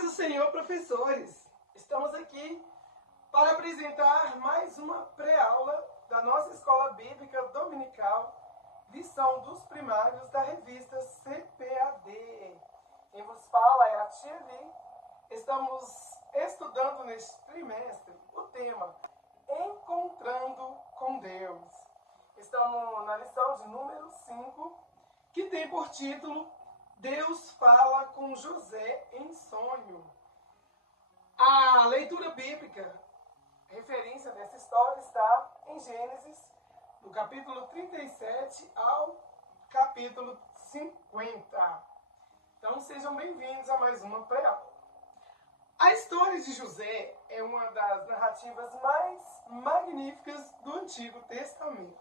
Paz do Senhor, professores! Estamos aqui para apresentar mais uma pré-aula da nossa Escola Bíblica Dominical, lição dos primários da revista CPAD. Quem vos fala é a Tia Li. Estamos estudando neste trimestre o tema Encontrando com Deus. Estamos na lição de número 5, que tem por título Deus fala com José em sonho. A leitura bíblica, referência dessa história, está em Gênesis, do capítulo 37 ao capítulo 50. Então sejam bem-vindos a mais uma pré-aula. A história de José é uma das narrativas mais magníficas do Antigo Testamento.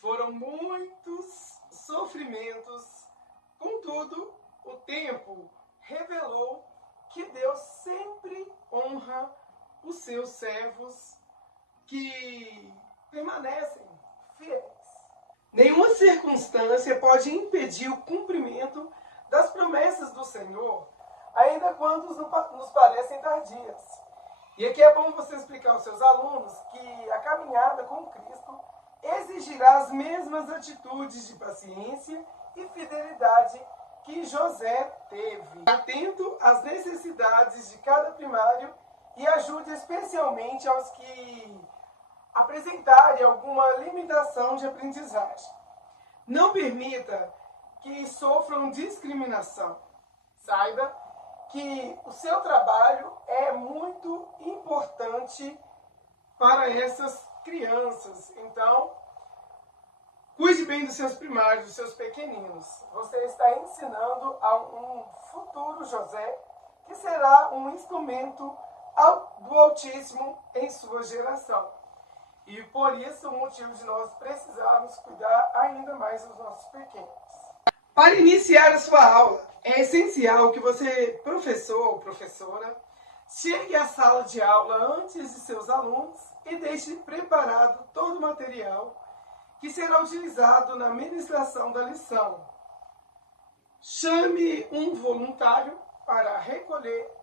Foram muitos sofrimentos, contudo, o tempo revelou que Deus sempre honra os seus servos que permanecem fiéis. Nenhuma circunstância pode impedir o cumprimento das promessas do Senhor, ainda quando nos parecem tardias. E aqui é bom você explicar aos seus alunos que a caminhada com Cristo exigirá as mesmas atitudes de paciência e fidelidade que José teve. Atento às necessidades de cada primário e ajude especialmente aos que apresentarem alguma limitação de aprendizagem. Não permita que sofram discriminação. Saiba que o seu trabalho é muito importante para essas crianças. Então, cuide bem dos seus primários, dos seus pequeninos. Você está ensinando a um futuro José que será um instrumento do Altíssimo em sua geração. E por isso o motivo de nós precisarmos cuidar ainda mais dos nossos pequenos. Para iniciar a sua aula, é essencial que você, professor ou professora, chegue à sala de aula antes de seus alunos e deixe preparado todo o material que será utilizado na ministração da lição. Chame um voluntário para recolher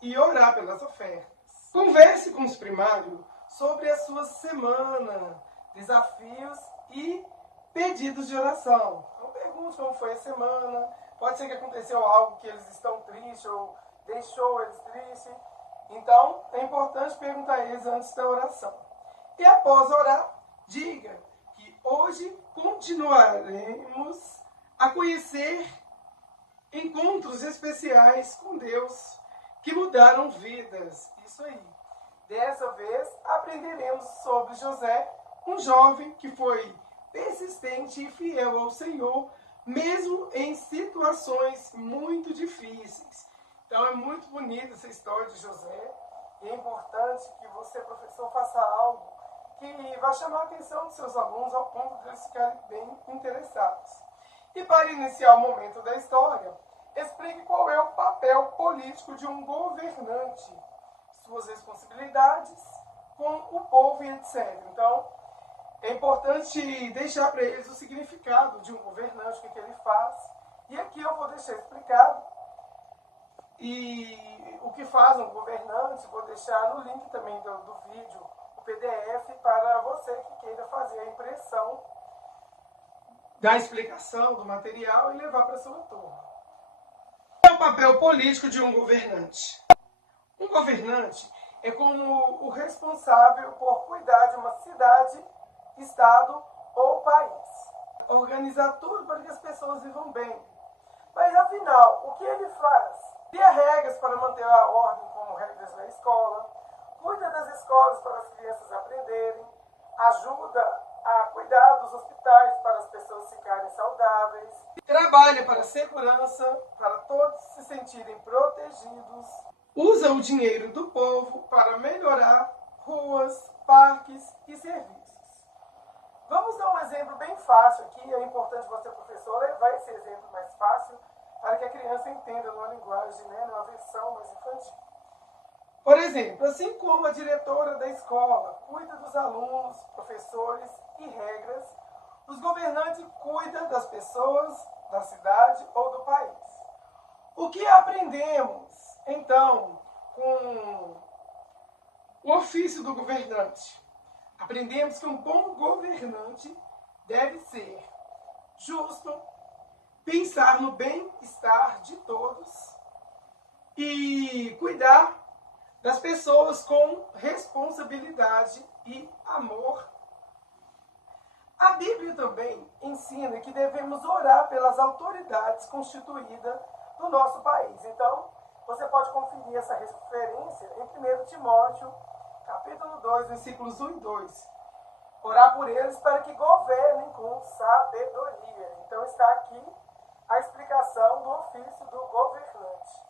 e orar pelas ofertas. Converse com os primários sobre a sua semana, desafios e pedidos de oração. Então, pergunte como foi a semana. Pode ser que aconteceu algo que eles estão tristes ou deixou eles tristes. Então, é importante perguntar a eles antes da oração. E após orar, diga que hoje continuaremos a conhecer encontros especiais com Deus que mudaram vidas. Isso aí. Dessa vez, aprenderemos sobre José, um jovem que foi persistente e fiel ao Senhor, mesmo em situações muito difíceis. Então é muito bonita essa história de José. E é importante que você, professor, faça algo que vai chamar a atenção dos seus alunos ao ponto de eles ficarem bem interessados. E para iniciar o momento da história, explique qual é o papel político de um governante, suas responsabilidades com o povo e etc. Então, é importante deixar para eles o significado de um governante, o que ele faz. E aqui eu vou deixar explicado. E o que faz um governante, vou deixar no link também do vídeo, o PDF, para você que queira fazer a impressão da explicação do material e levar para a sua turma. Qual é o papel político de um governante? Um governante é como o responsável por cuidar de uma cidade, estado ou país. Organizar tudo para que as pessoas vivam bem. Mas afinal, o que ele faz? Cria regras para manter a ordem, como regras na escola, cuida das escolas para as crianças aprenderem, ajuda a cuidar dos hospitais para as pessoas ficarem saudáveis, trabalha para a segurança, para todos se sentirem protegidos, usa o dinheiro do povo para melhorar ruas, parques e serviços. Vamos dar um exemplo bem fácil aqui, é importante você, professor, levar esse exemplo mais fácil para que a criança entenda numa linguagem, numa versão mais infantil. Por exemplo, assim como a diretora da escola cuida dos alunos, professores e regras, os governantes cuidam das pessoas, da cidade ou do país. O que aprendemos então com o ofício do governante. Aprendemos que um bom governante deve ser justo, pensar no bem-estar de todos e cuidar das pessoas com responsabilidade e amor. A Bíblia também ensina que devemos orar pelas autoridades constituídas do nosso país. Então, você pode conferir essa referência em 1 Timóteo, capítulo 2, versículos 1 e 2. Orar por eles para que governem com sabedoria. Então está aqui a explicação do ofício do governante.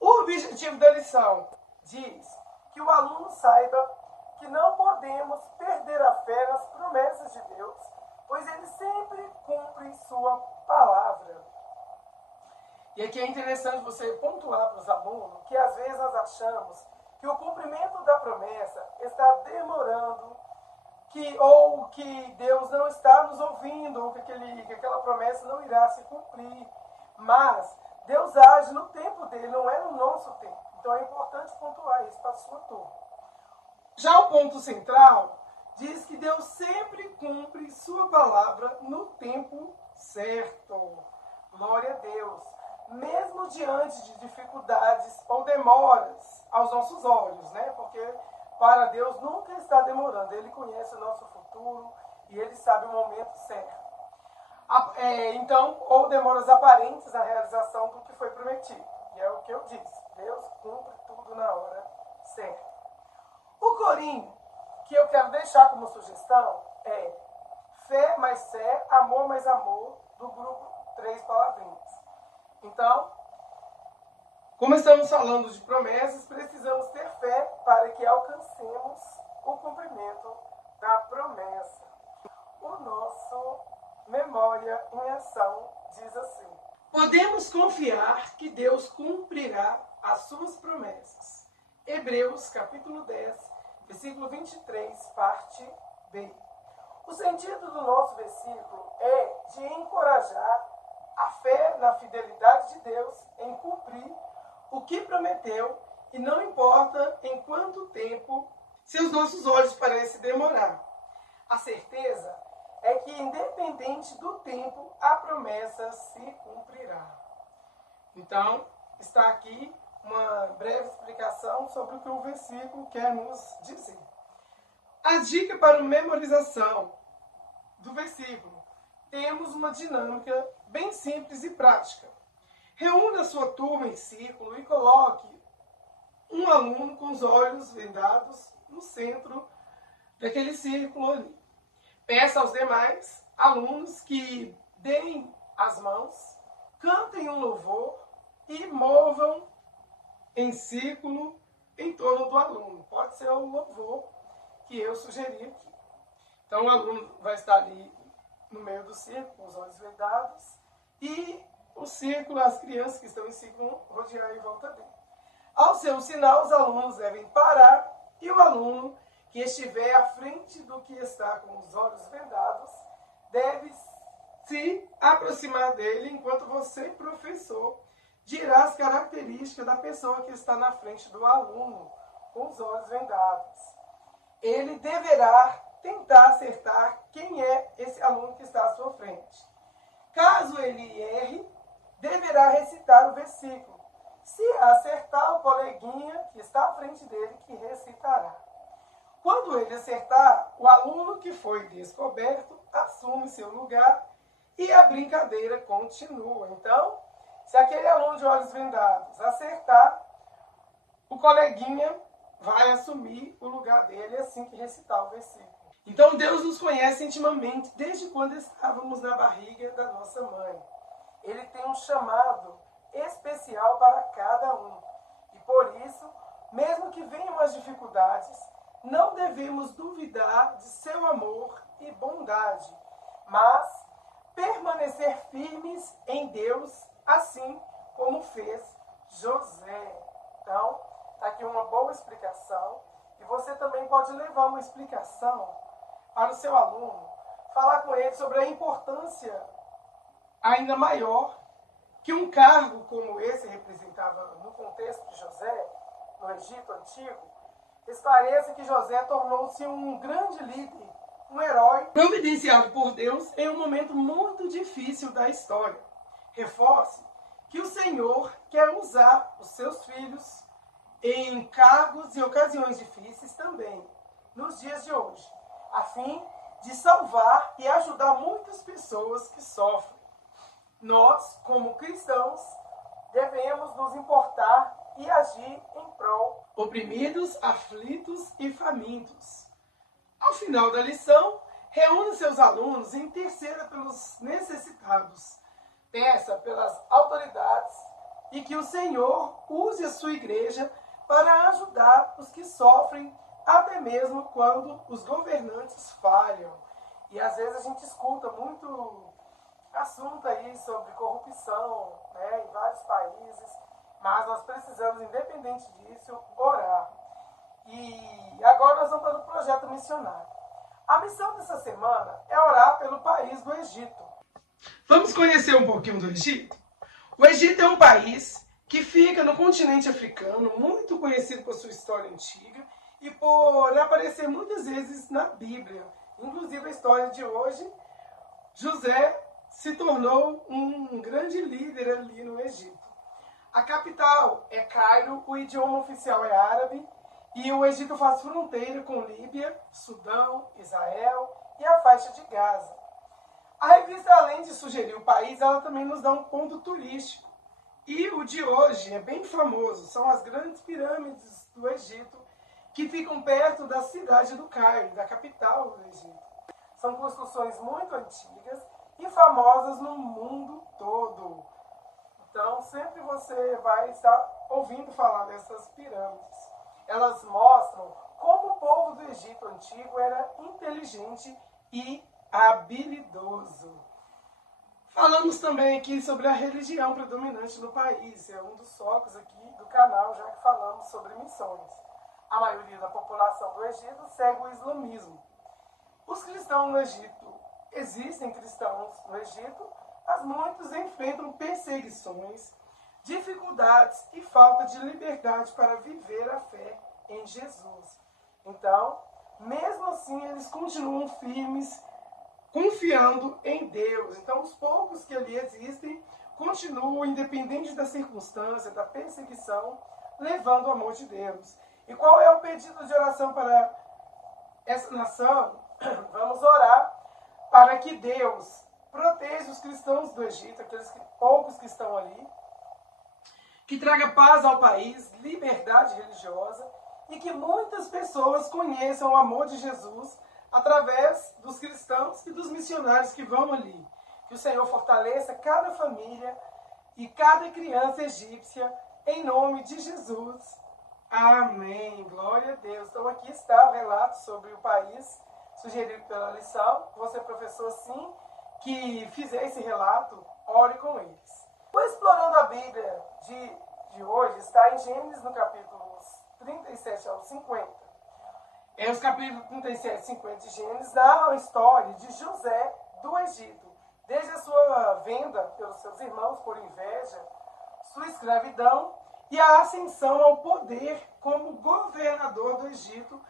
O objetivo da lição diz que o aluno saiba que não podemos perder a fé nas promessas de Deus, pois ele sempre cumpre sua palavra. E aqui é interessante você pontuar para os alunos que às vezes nós achamos que o cumprimento da promessa está demorando, ou que Deus não está nos ouvindo, ou que aquela promessa não irá se cumprir. Mas Deus age no tempo dele, não é no nosso tempo. Então é importante pontuar isso para a sua turma. Já o ponto central diz que Deus sempre cumpre sua palavra no tempo certo. Glória a Deus. Mesmo diante de dificuldades ou demoras aos nossos olhos, né? Porque para Deus nunca está demorando. Ele conhece o nosso futuro e Ele sabe o momento certo. Então, ou demoras aparentes na realização do que foi prometido. E é o que eu disse. Deus cumpre tudo na hora certa. O corinho que eu quero deixar como sugestão é fé mais fé, amor mais amor, do grupo 3 palavrinhas. Então, como estamos falando de promessas, precisamos ter fé para que alcancemos o cumprimento da promessa. O nosso Memória em Ação diz assim: podemos confiar que Deus cumprirá as suas promessas. Hebreus, capítulo 10, versículo 23, parte B. O sentido do nosso versículo é de encorajar a fé na fidelidade de Deus em cumprir o que prometeu, e não importa em quanto tempo seus nossos olhos parecem demorar. A certeza é que, independente do tempo, a promessa se cumprirá. Então, está aqui uma breve explicação sobre o que o versículo quer nos dizer. A dica para memorização do versículo: temos uma dinâmica bem simples e prática. Reúna a sua turma em círculo e coloque um aluno com os olhos vendados no centro daquele círculo ali. Peça aos demais alunos que deem as mãos, cantem um louvor e movam em círculo em torno do aluno. Pode ser o louvor que eu sugeri aqui. Então o aluno vai estar ali no meio do círculo, com os olhos vendados, e o círculo, as crianças que estão em círculo, rodear em volta dele. Ao ser um sinal, os alunos devem parar, e o aluno que estiver à frente do que está com os olhos vendados deve se aproximar dele, enquanto você, professor, dirá as características da pessoa que está na frente do aluno com os olhos vendados. Ele deverá tentar acertar quem é esse aluno que está à sua frente. Caso ele erre, deverá recitar o versículo. Se acertar, o coleguinha que está à frente dele que recitará. Quando ele acertar, o aluno que foi descoberto assume seu lugar e a brincadeira continua. Então, se aquele aluno de olhos vendados acertar, o coleguinha vai assumir o lugar dele assim que recitar o versículo. Então Deus nos conhece intimamente desde quando estávamos na barriga da nossa mãe. Ele tem um chamado especial para cada um. E por isso, mesmo que venham as dificuldades, não devemos duvidar de seu amor e bondade, mas permanecer firmes em Deus, assim como fez José. Então, está aqui uma boa explicação. E você também pode levar uma explicação para o seu aluno, falar com ele sobre a importância ainda maior que um cargo como esse representava no contexto no Egito Antigo, esclarece que José tornou-se um grande líder, um herói providenciado por Deus em um momento muito difícil da história. Reforce que o Senhor quer usar os seus filhos em cargos e ocasiões difíceis também, nos dias de hoje, a fim de salvar e ajudar muitas pessoas que sofrem. Nós, como cristãos, devemos nos importar e agir em prol oprimidos, aflitos e famintos. Ao final da lição, reúna seus alunos e interceda pelos necessitados. Peça pelas autoridades e que o Senhor use a sua igreja para ajudar os que sofrem, até mesmo quando os governantes falham. E às vezes a gente escuta muito assunto aí sobre corrupção, né, em vários países, mas nós precisamos, independente disso, orar. E agora nós vamos para o projeto missionário. A missão dessa semana é orar pelo país do Egito. Vamos conhecer um pouquinho do Egito? O Egito é um país que fica no continente africano, muito conhecido por sua história antiga e por aparecer muitas vezes na Bíblia. Inclusive a história de hoje, José se tornou um grande líder ali no Egito. A capital é Cairo, o idioma oficial é árabe e o Egito faz fronteira com Líbia, Sudão, Israel e a faixa de Gaza. A revista, além de sugerir o país, ela também nos dá um ponto turístico. E o de hoje é bem famoso, são as grandes pirâmides do Egito, que ficam perto da cidade do Cairo, da capital do Egito. São construções muito antigas e famosas no mundo todo. Então, sempre você vai estar ouvindo falar dessas pirâmides. Elas mostram como o povo do Egito antigo era inteligente e habilidoso. Falamos também aqui sobre a religião predominante no país. É um dos focos aqui do canal, já que falamos sobre missões. A maioria da população do Egito segue o islamismo. Os cristãos no Egito, existem cristãos no Egito, mas muitos enfrentam perseguições, dificuldades e falta de liberdade para viver a fé em Jesus. Então, mesmo assim, eles continuam firmes, confiando em Deus. Então, os poucos que ali existem continuam, independente da circunstância, da perseguição, levando o amor de Deus. E qual é o pedido de oração para essa nação? Vamos orar para que Deus proteja os cristãos do Egito, aqueles poucos que estão ali, que traga paz ao país, liberdade religiosa e que muitas pessoas conheçam o amor de Jesus através dos cristãos e dos missionários que vão ali. Que o Senhor fortaleça cada família e cada criança egípcia em nome de Jesus. Amém. Glória a Deus. Então aqui está o relato sobre o país sugerido pela lição. Você, professor, sim, que fizer esse relato, ore com eles. O Explorando a Bíblia de hoje está em Gênesis, no capítulo 37 ao 50. Os capítulos 37 e 50 de Gênesis narram a história de José do Egito, desde a sua venda pelos seus irmãos por inveja, sua escravidão e a ascensão ao poder como governador do Egito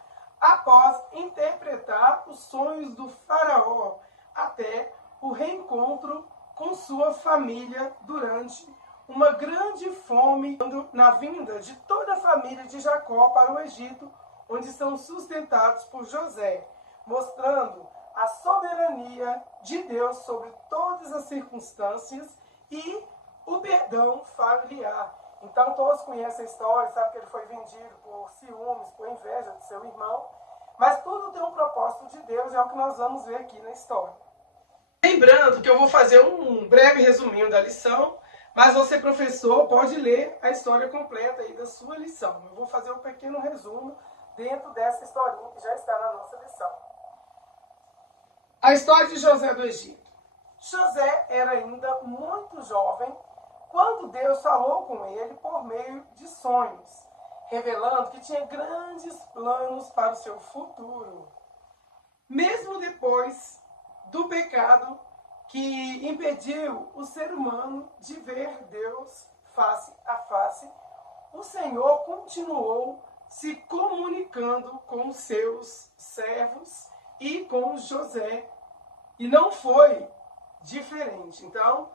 após interpretar os sonhos do faraó, até o reencontro com sua família durante uma grande fome na vinda de toda a família de Jacó para o Egito, onde são sustentados por José, mostrando a soberania de Deus sobre todas as circunstâncias e o perdão familiar. Então todos conhecem a história, sabem que ele foi vendido por ciúmes, por inveja do seu irmão, mas tudo tem um propósito de Deus, é o que nós vamos ver aqui na história. Lembrando que eu vou fazer um breve resuminho da lição, mas você, professor, pode ler a história completa aí da sua lição. Eu vou fazer um pequeno resumo dentro dessa historinha que já está na nossa lição. A história de José do Egito. José era ainda muito jovem quando Deus falou com ele por meio de sonhos, revelando que tinha grandes planos para o seu futuro. Mesmo depois do pecado que impediu o ser humano de ver Deus face a face, o Senhor continuou se comunicando com os seus servos e com José. E não foi diferente. Então,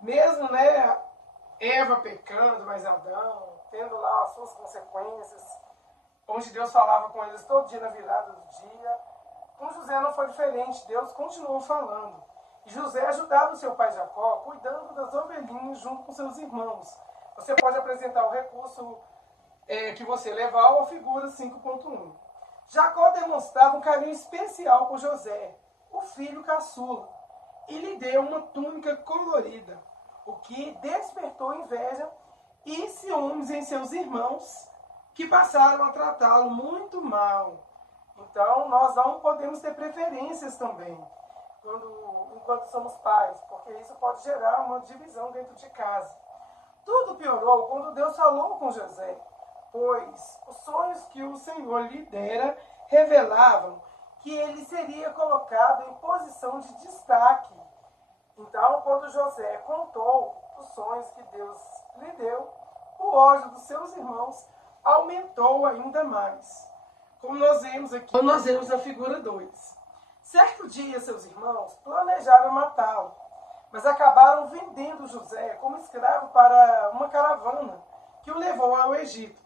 mesmo, Eva pecando, mas Adão, tendo lá as suas consequências, onde Deus falava com eles todo dia na virada do dia, com José não foi diferente. Deus continuou falando. E José ajudava o seu pai Jacó, cuidando das ovelhinhas junto com seus irmãos. Você pode apresentar o recurso que você levar ou a figura 5.1. Jacó demonstrava um carinho especial por José, o filho caçula, e lhe deu uma túnica colorida, o que despertou inveja e ciúmes em seus irmãos, que passaram a tratá-lo muito mal. Então, nós não podemos ter preferências também, enquanto somos pais, porque isso pode gerar uma divisão dentro de casa. Tudo piorou quando Deus falou com José, pois os sonhos que o Senhor lhe dera revelavam que ele seria colocado em posição de destaque. Então, quando José contou os sonhos que Deus lhe deu, o ódio dos seus irmãos aumentou ainda mais. Como nós vemos na figura 2. Certo dia, seus irmãos planejaram matá-lo, mas acabaram vendendo José como escravo para uma caravana que o levou ao Egito.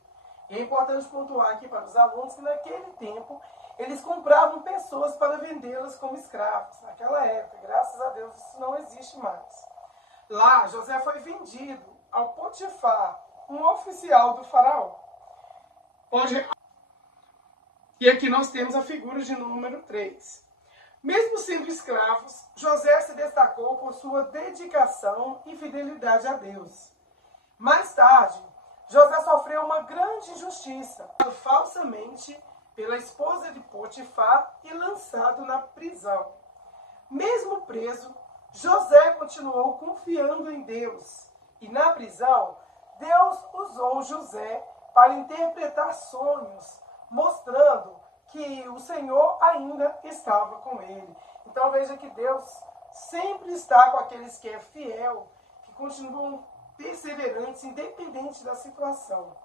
E é importante pontuar aqui para os alunos que naquele tempo eles compravam pessoas para vendê-las como escravos. Naquela época, graças a Deus, isso não existe mais. Lá, José foi vendido ao Potifar, um oficial do faraó. E aqui nós temos a figura de número 3. Mesmo sendo escravos, José se destacou por sua dedicação e fidelidade a Deus. Mais tarde, José sofreu uma grande injustiça, falsamente pela esposa de Potifar e lançado na prisão. Mesmo preso, José continuou confiando em Deus. E na prisão, Deus usou José para interpretar sonhos, mostrando que o Senhor ainda estava com ele. Então veja que Deus sempre está com aqueles que é fiel, que continuam perseverantes, independente da situação.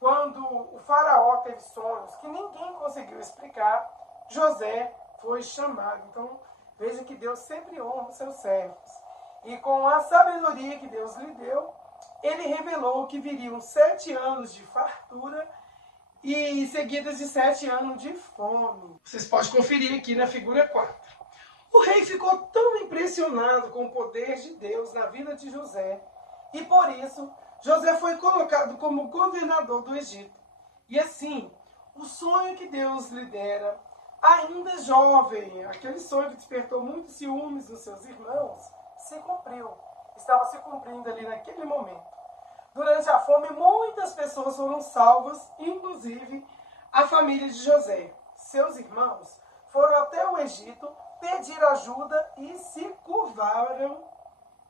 Quando o faraó teve sonhos que ninguém conseguiu explicar, José foi chamado. Então veja que Deus sempre honra os seus servos. E com a sabedoria que Deus lhe deu, ele revelou que viriam 7 anos de fartura e seguidas de 7 anos de fome. Vocês podem conferir aqui na figura 4. O rei ficou tão impressionado com o poder de Deus na vida de José, e por isso José foi colocado como governador do Egito. E assim, o sonho que Deus lhe dera, ainda jovem, aquele sonho que despertou muitos ciúmes dos seus irmãos, se cumpriu. Estava se cumprindo ali naquele momento. Durante a fome, muitas pessoas foram salvas, inclusive a família de José. Seus irmãos foram até o Egito pedir ajuda e se curvaram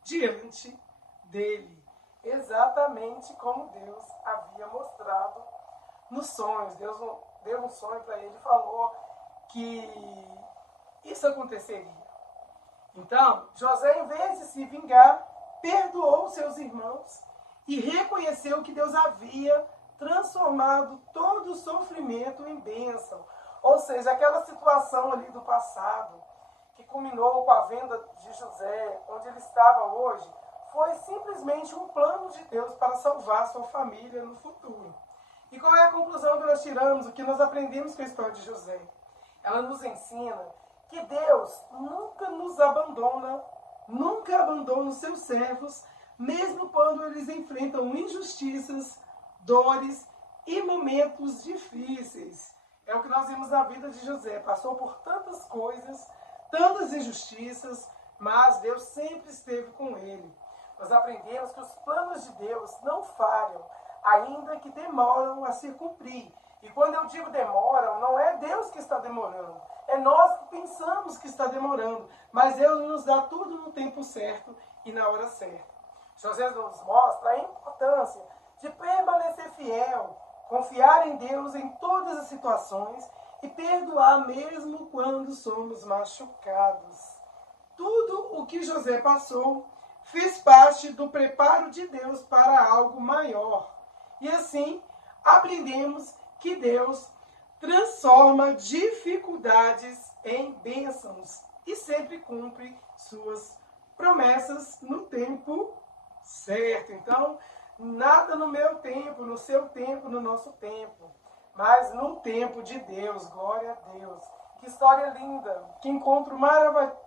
diante dele. Exatamente como Deus havia mostrado nos sonhos. Deus deu um sonho para ele e falou que isso aconteceria. Então, José, em vez de se vingar, perdoou seus irmãos e reconheceu que Deus havia transformado todo o sofrimento em bênção. Ou seja, aquela situação ali do passado, que culminou com a venda de José, onde ele estava hoje, foi simplesmente um plano de Deus para salvar sua família no futuro. E qual é a conclusão que nós tiramos, o que nós aprendemos com a história de José? Ela nos ensina que Deus nunca nos abandona, nunca abandona os seus servos, mesmo quando eles enfrentam injustiças, dores e momentos difíceis. É o que nós vimos na vida de José. Passou por tantas coisas, tantas injustiças, mas Deus sempre esteve com ele. Nós aprendemos que os planos de Deus não falham, ainda que demoram a se cumprir. E quando eu digo demoram, não é Deus que está demorando. É nós que pensamos que está demorando. Mas Deus nos dá tudo no tempo certo e na hora certa. José nos mostra a importância de permanecer fiel, confiar em Deus em todas as situações e perdoar mesmo quando somos machucados. Tudo o que José passou fez parte do preparo de Deus para algo maior. E assim aprendemos que Deus transforma dificuldades em bênçãos e sempre cumpre suas promessas no tempo certo. Então, nada no meu tempo, no seu tempo, no nosso tempo, mas no tempo de Deus. Glória a Deus. Que história linda, que encontro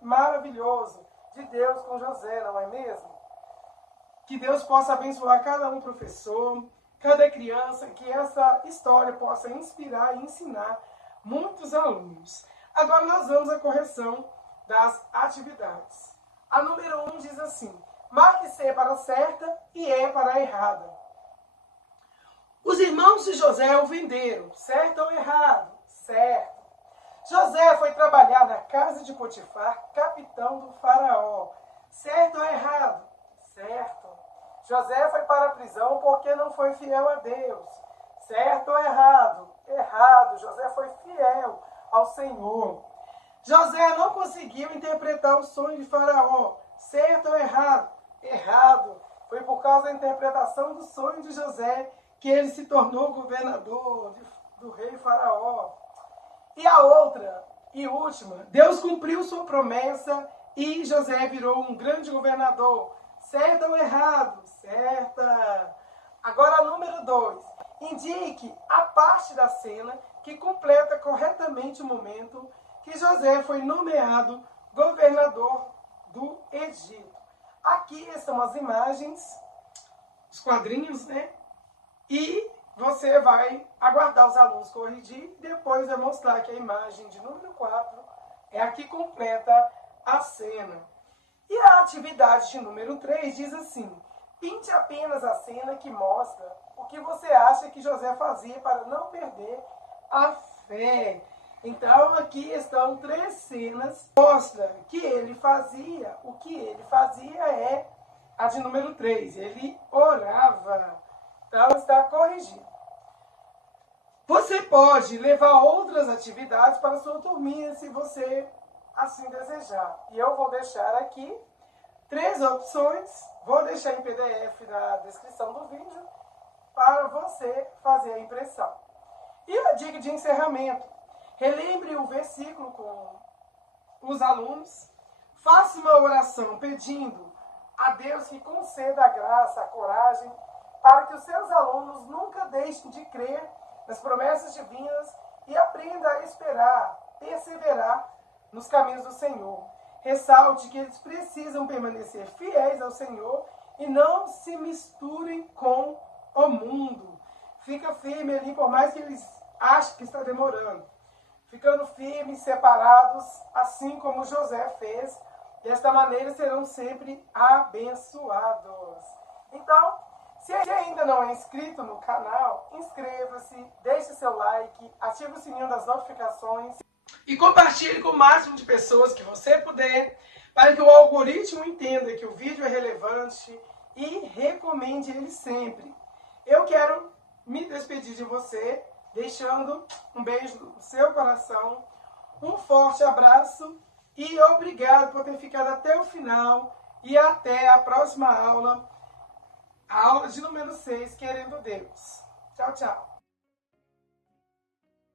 maravilhoso de Deus com José, não é mesmo? Que Deus possa abençoar cada um professor, cada criança, que essa história possa inspirar e ensinar muitos alunos. Agora nós vamos à correção das atividades. A número 1 diz assim: marque C para certa e E para errada. Os irmãos de José o venderam, certo ou errado? Certo. José foi trabalhar na casa de Potifar, capitão do faraó, certo ou errado? Certo. José foi para a prisão porque não foi fiel a Deus, certo ou errado? Errado. José foi fiel ao Senhor. José não conseguiu interpretar o sonho de Faraó, certo ou errado? Errado. Foi por causa da interpretação do sonho de José que ele se tornou governador do rei Faraó. E a outra e última, Deus cumpriu sua promessa e José virou um grande governador, certo ou errado? Certa. Agora, número 2. Indique a parte da cena que completa corretamente o momento que José foi nomeado governador do Egito. Aqui estão as imagens, os quadrinhos, né? E você vai aguardar os alunos corrigir e depois vai mostrar que a imagem de número 4 é a que completa a cena. E a atividade de número 3 diz assim: pinte apenas a cena que mostra o que você acha que José fazia para não perder a fé. Então, aqui estão 3 cenas. Mostra que ele fazia, o que ele fazia é a de número 3. Ele orava. Então, está corrigido. Você pode levar outras atividades para a sua turminha, se você assim desejar. E eu vou deixar aqui 3 opções. Vou deixar em PDF na descrição do vídeo para você fazer a impressão. E a dica de encerramento: relembre o versículo com os alunos, faça uma oração pedindo a Deus que conceda a graça, a coragem, para que os seus alunos nunca deixem de crer nas promessas divinas e aprenda a esperar, perseverar nos caminhos do Senhor. Ressalte que eles precisam permanecer fiéis ao Senhor e não se misturem com o mundo. Fica firme ali, por mais que eles achem que está demorando. Ficando firmes, separados, assim como José fez. Desta maneira serão sempre abençoados. Então, se ainda não é inscrito no canal, inscreva-se, deixe seu like, ative o sininho das notificações e compartilhe com o máximo de pessoas que você puder, para que o algoritmo entenda que o vídeo é relevante e recomende ele sempre. Eu quero me despedir de você, deixando um beijo no seu coração, um forte abraço e obrigado por ter ficado até o final e até a próxima aula. A aula de número 6, querendo Deus. Tchau, tchau.